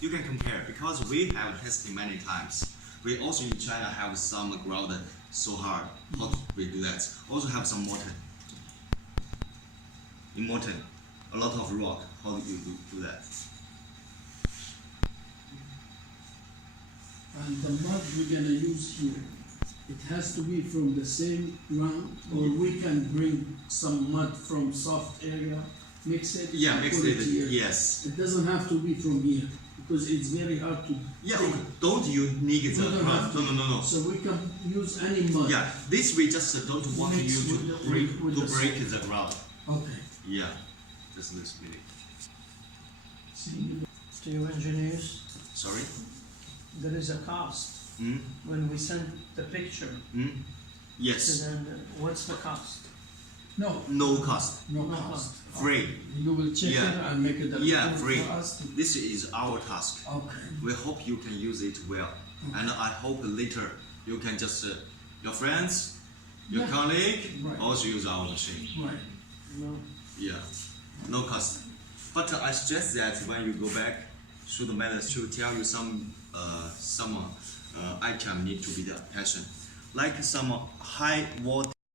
you can compare because we have tested many times. We also in China have some ground so hard. How we do that? Also have some mortar. In mortar, a lot of rock. How do you do that? And the mud we're gonna use here, it has to be from the same ground, or we can bring some mud from soft area, mix it. Yeah, and mix put it. here. Yes. It doesn't have to be from here because it's very hard to. Yeah. dig. Okay. Don't you need We the don't ground? have to. No. So we can use any mud. Yeah. This we just don't want Mix you with to the- break with the the ground. Okay. Yeah. Just this minute. See, To you engineers, Sorry. there is a cost. Hmm. When we send the picture, Hmm. so Yes. then what's the cost? no, No cost. no No cost. Free. You will check Yeah. it and make it a Yeah, report free. for us. This is our task. Okay. We hope you can use it well, and I hope later you can just your friends, your Yeah. colleague Right. also use our machine. Right. No. Yeah, no cost. But I suggest that when you go back, should manage to tell you some item need to be the attention, like some high water.